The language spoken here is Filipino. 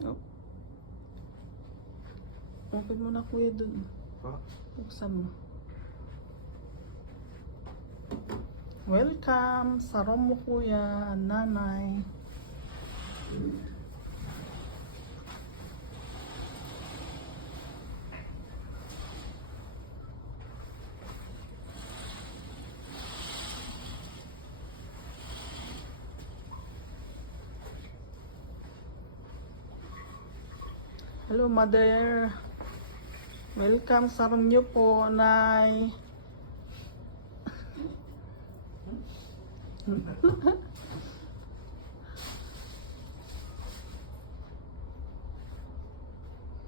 Oh. Open mo na kuya dun. Buksan mo. Welcome sa room mo kuya, nanay. Hello mother. Welcome sa room niyo po, nay.